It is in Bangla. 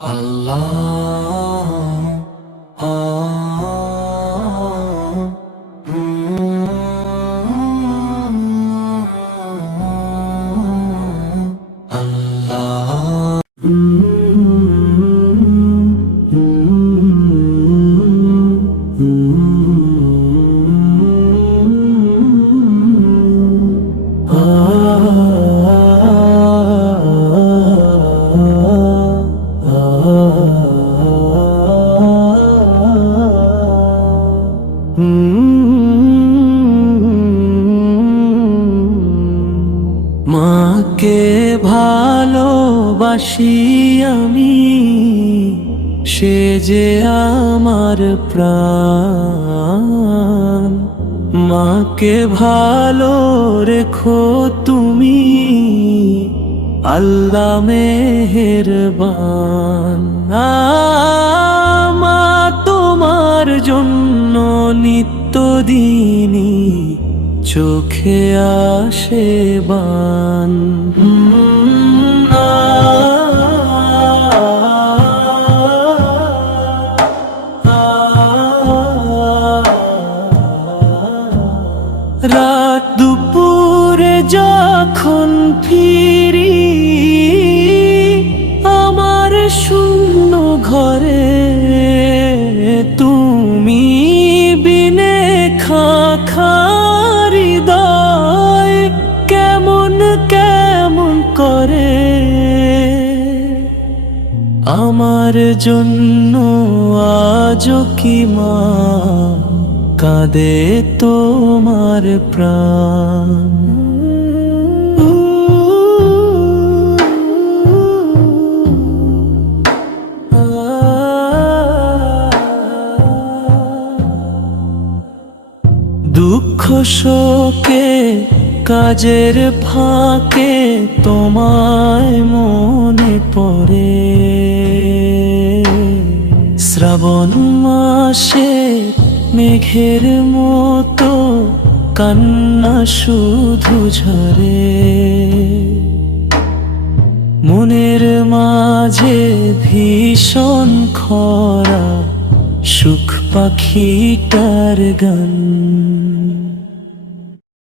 আল্লাহ আল্লাহ Mm-hmm. মাকে ভালোবাসি আমি সে যে আমার প্রাণ। মাকে ভালো রেখো তুমি আল্লাহ মেহেরবান। মা জন্য নিত্যদিনই চোখে আসে বান। রাত দুপুরে যখন ফিরি আমার শূন্য ঘরে তুমি আমার জন্য আজ কি মা কাঁদে তোমার প্রাণ? দুঃখ শোকে, কাজের ফাঁকে তোমায় মনে পড়ে। শ্রাবণ মাসে মেঘের মতো কান্না শুধু ঝরে। মনের মাঝে ভীষণ খরা সুখ পাখিটার গান।